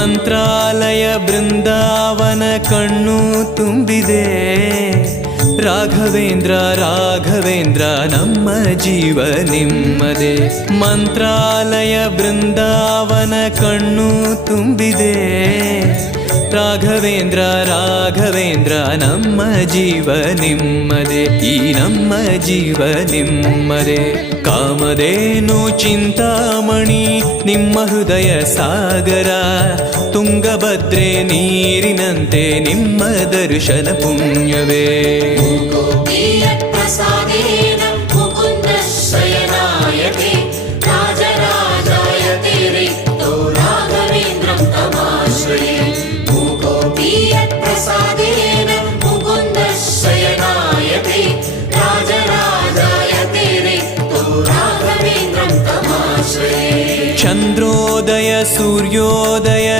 ಮಂತ್ರಾಲಯ ಬೃಂದಾವನ ಕಣ್ಣು ತುಂಬಿದೆ. ರಾಘವೇಂದ್ರ ರಾಘವೇಂದ್ರ ನಮ್ಮ ಜೀವ ನಿಮ್ಮದೇ. ಮಂತ್ರಾಲಯ ಬೃಂದಾವನ ಕಣ್ಣು ತುಂಬಿದೆ. ರಾಘವೇಂದ್ರ ರಾಘವೇಂದ್ರ ನಮ್ಮ ಜೀವ ನಿಮ್ಮದೇ. ಈ ನಮ್ಮ ಜೀವ ನಿಮ್ಮದೇ. ಕಾಮಧೇನು ಚಿಂತಾಮಣಿ ನಿಮ್ಮ ಹೃದಯ ಸಾಗರ. ತುಂಗಭದ್ರೆ ನೀರಿನಂತೆ ನಿಮ್ಮ ದರ್ಶನ ಪುಣ್ಯವೇ. ಚಂದ್ರೋದಯ ಸೂರ್ಯೋದಯ